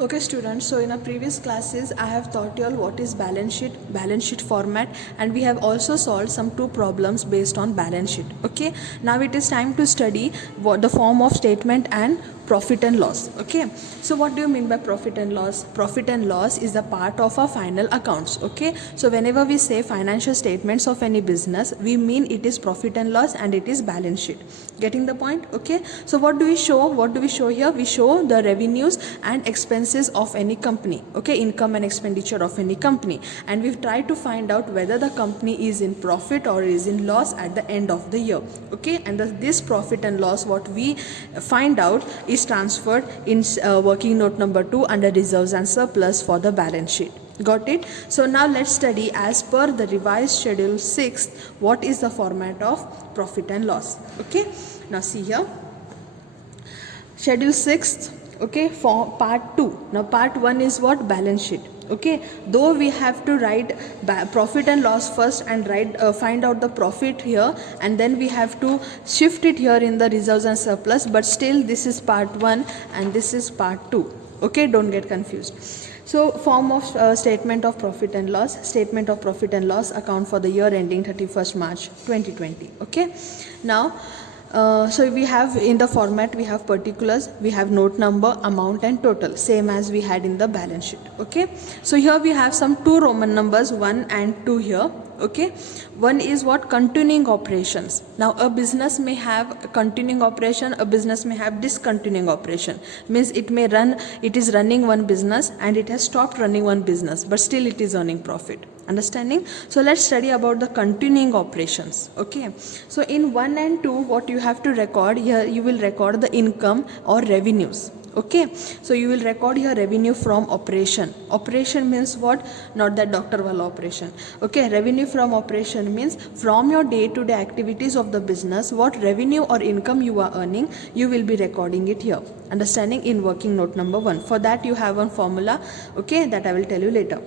Okay students, so in our previous classes I have taught you all what is balance sheet format, and we have also solved some two problems based on balance sheet. Okay, now it is time to study what the form of statement and profit and loss. Okay, so what do you mean by profit and loss? Profit and loss is a part of our final accounts. Okay, so whenever we say financial statements of any business, we mean it is profit and loss and it is balance sheet. Getting the point? Okay, so what do we show here? We show the revenues and expenses of any company. Okay, income and expenditure of any company, and we've tried to find out whether the company is in profit or is in loss at the end of the year. Okay, and this profit and loss, what we find out, is transferred in working note number 2 under reserves and surplus for the balance sheet. Got it? So now let's study as per the revised schedule 6 what is the format of profit and loss. Okay, now see here, schedule 6. Okay, for part 2. Now part 1 is what? Balance sheet. Okay, though we have to write profit and loss first and find out the profit here, and then we have to shift it here in the reserves and surplus, but still this is part 1 and this is part 2. Okay, don't get confused. So form of statement of profit and loss. Statement of profit and loss account for the year ending 31st March 2020. Okay, now so we have in the format, we have particulars, we have note number, amount and total, same as we had in the balance sheet. Okay, so here we have some two Roman numbers, 1 and 2 here. Okay, one is what? Continuing operations. Now a business may have continuing operation, a business may have discontinuing operation. Means it is running one business and it has stopped running one business, but still it is earning profit. Understanding? So let's study about the continuing operations. Okay, so in 1 and 2 what you have to record here, you will record the income or revenues. Okay, so you will record your revenue from operation. Operation means what? Not that doctor wala operation. Okay, revenue from operation means from your day-to-day activities of the business, what revenue or income you are earning, you will be recording it here. Understanding? In working note number 1. For that you have one formula, okay, that I will tell you later.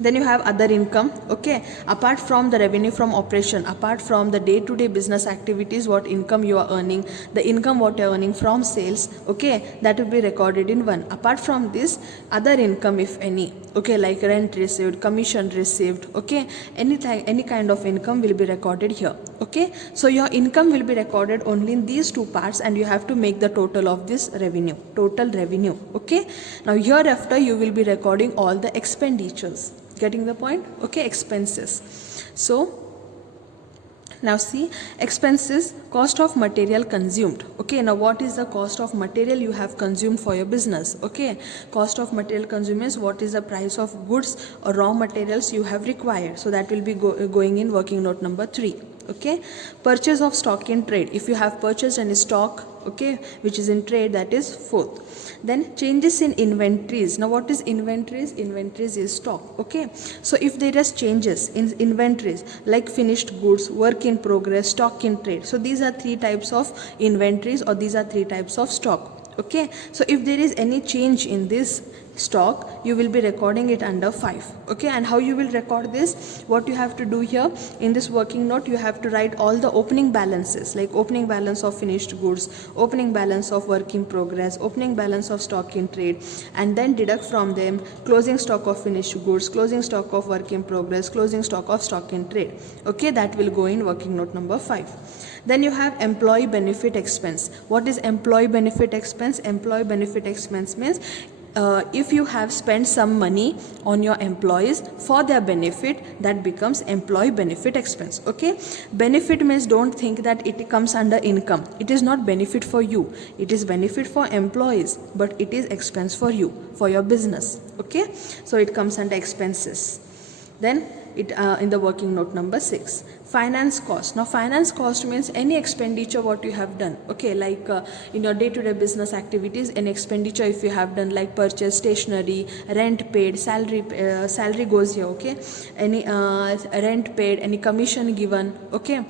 Then you have other income. Okay, apart from the revenue from operation, apart from the day-to-day business activities, what income you are earning, the income what you are earning from sales, okay, that will be recorded in 1. Apart from this, other income if any, okay, like rent received, commission received, okay, any kind of income will be recorded here. Okay, so your income will be recorded only in these two parts, and you have to make the total of this revenue, total revenue. Okay, now hereafter you will be recording all the expenditures. Getting the point? Okay, expenses. So now see, expenses, cost of material consumed. Okay, now what is the cost of material you have consumed for your business? Okay, cost of material consumed is what is the price of goods or raw materials you have required. So that will be going in working note number 3. Okay, purchase of stock in trade. If you have purchased any stock, okay, which is in trade, that is 4th. Then changes in inventories. Now what is inventories? Inventories is stock. Okay, so if there is changes in inventories like finished goods, work in progress, stock in trade, so these are 3 types of inventories, or these are 3 types of stock. Okay, so if there is any change in this stock, you will be recording it under 5. Okay, and how you will record this? What you have to do here in this working note, you have to write all the opening balances, like opening balance of finished goods, opening balance of work in progress, opening balance of stock in trade, and then deduct from them closing stock of finished goods, closing stock of work in progress, closing stock of stock in trade. Okay, that will go in working note number 5. Then you have employee benefit expense. What is employee benefit expense? Employee benefit expense means if you have spent some money on your employees for their benefit, that becomes employee benefit expense. Okay, benefit means don't think that it comes under income. It is not benefit for you, it is benefit for employees, but it is expense for you, for your business. Okay, so it comes under expenses. Then it in the working note number 6, finance cost. Now finance cost means any expenditure what you have done. Okay, like in your day-to-day business activities, an expenditure if you have done, like purchase stationery, rent paid, salary goes here. Okay, any rent paid, any commission given. Okay,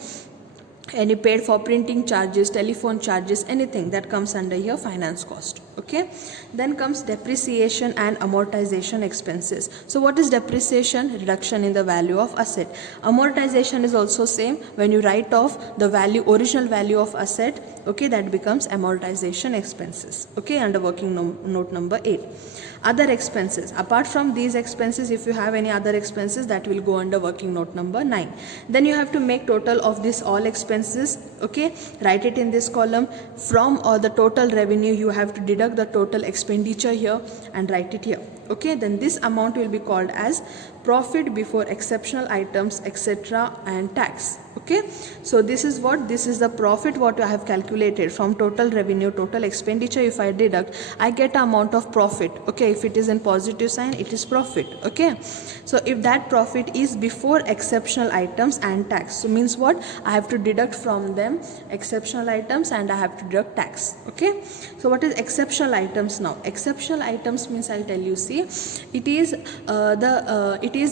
any paid for printing charges, telephone charges, anything that comes under here finance cost. Okay, then comes depreciation and amortization expenses. So what is depreciation? Reduction in the value of asset. Amortization is also same. When you write off the value, original value of asset, okay, that becomes amortization expenses. Okay, under working note number 8. Other expenses. Apart from these expenses, if you have any other expenses, that will go under working note number 9. Then you have to make total of this all expenses. Okay, write it in this column. From the total revenue, you have to deduct the total expenditure here and write it here. Okay, then this amount will be called as profit before exceptional items, etc. and tax. Okay, so this is the profit what I have calculated from total revenue, total expenditure. If I deduct, I get amount of profit. Okay, if it is in positive sign, it is profit. Okay, so if that profit is before exceptional items and tax, so means what? I have to deduct from them exceptional items and I have to deduct tax. Okay, so what is exceptional items now? Exceptional items means, I'll tell you, see, it is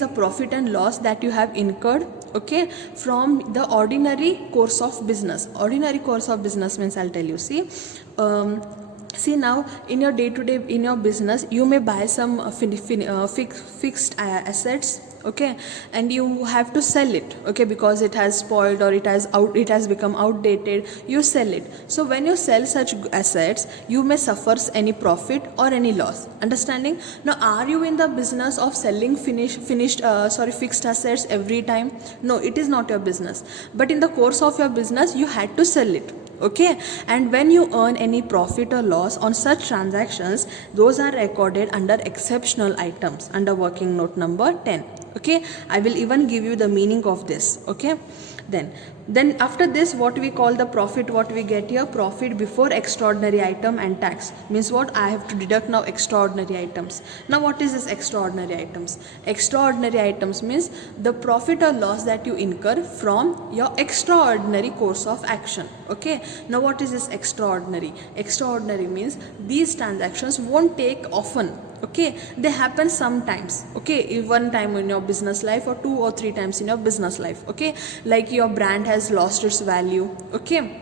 a profit and loss that you have incurred, okay, from the ordinary course of business. Ordinary course of business means, I'll tell you, see, now in your day-to-day, in your business, you may buy some fixed assets, okay, and you have to sell it, okay, because it has spoiled or it has become outdated. You sell it. So when you sell such assets, you may suffer any profit or any loss. Understanding? Now, are you in the business of selling fixed assets every time? No, it is not your business. But in the course of your business, you had to sell it. Okay, and when you earn any profit or loss on such transactions, those are recorded under exceptional items under working note number 10. Okay, I will even give you the meaning of this. Okay, then after this, what we call the profit, what we get here, profit before extraordinary item and tax, means what? I have to deduct now extraordinary items. Now what is this extraordinary items? Extraordinary items means the profit or loss that you incur from your extraordinary course of action. Okay, now what is this extraordinary? Extraordinary means these transactions won't take often. Okay, they happen sometimes. Okay, if one time in your business life or 2 or 3 times in your business life. Okay, like your brand has lost its value. Okay,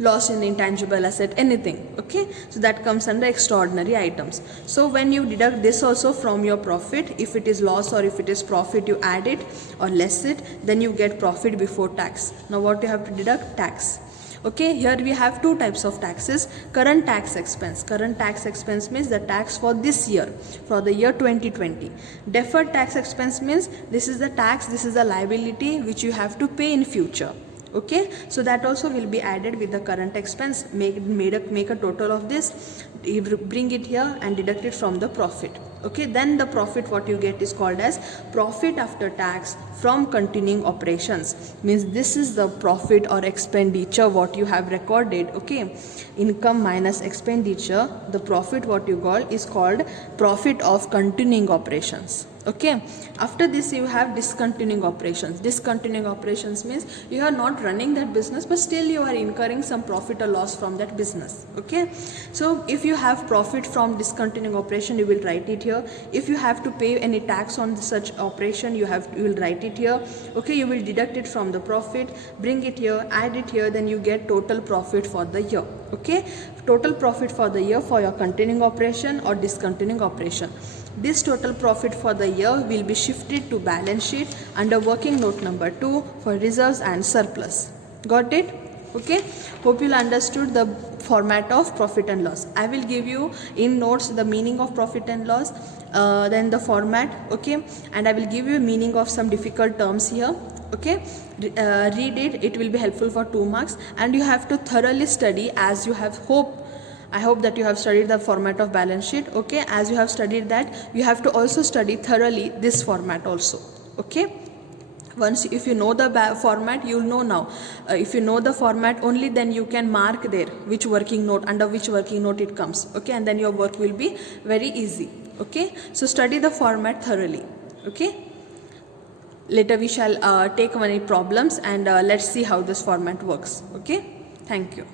loss in intangible asset, anything. Okay, so that comes under extraordinary items. So when you deduct this also from your profit, if it is loss or if it is profit, you add it or less it, then you get profit before tax. Now what you have to deduct? Tax. Okay, here we have 2 types of taxes. Current tax expense. Current tax expense means the tax for this year, for the year 2020. Deferred tax expense means this is the tax, this is the liability which you have to pay in future. Okay, so that also will be added with the current expense. Make a total of this, bring it here and deduct it from the profit. Okay, then the profit what you get is called as profit after tax from continuing operations, means this is the profit or expenditure what you have recorded. Okay, income minus expenditure, the profit what you got is called profit of continuing operations. Okay, after this you have discontinuing operations. Discontinuing operations means you are not running that business, but still you are incurring some profit or loss from that business. Okay, so if you have profit from discontinuing operation, you will write it here. If you have to pay any tax on such operation, you will write it here. Okay, you will deduct it from the profit, bring it here, add it here, then you get total profit for the year. Okay, total profit for the year for your continuing operation or discontinuing operation. This total profit for the year will be shifted to balance sheet under working note number 2 for reserves and surplus. Got it? Okay, hope you understood the format of profit and loss. I will give you in notes the meaning of profit and loss, then the format. Okay, and I will give you meaning of some difficult terms here. Okay, read it, it will be helpful for 2 marks, and you have to thoroughly study as you have I hope that you have studied the format of balance sheet. Okay, as you have studied that, you have to also study thoroughly this format also. Okay, once if you know the format, you will know now. If you know the format, only then you can mark there which working note, under which working note it comes. Okay, and then your work will be very easy. Okay, so study the format thoroughly. Okay, later we shall take many problems and let's see how this format works. Okay, thank you.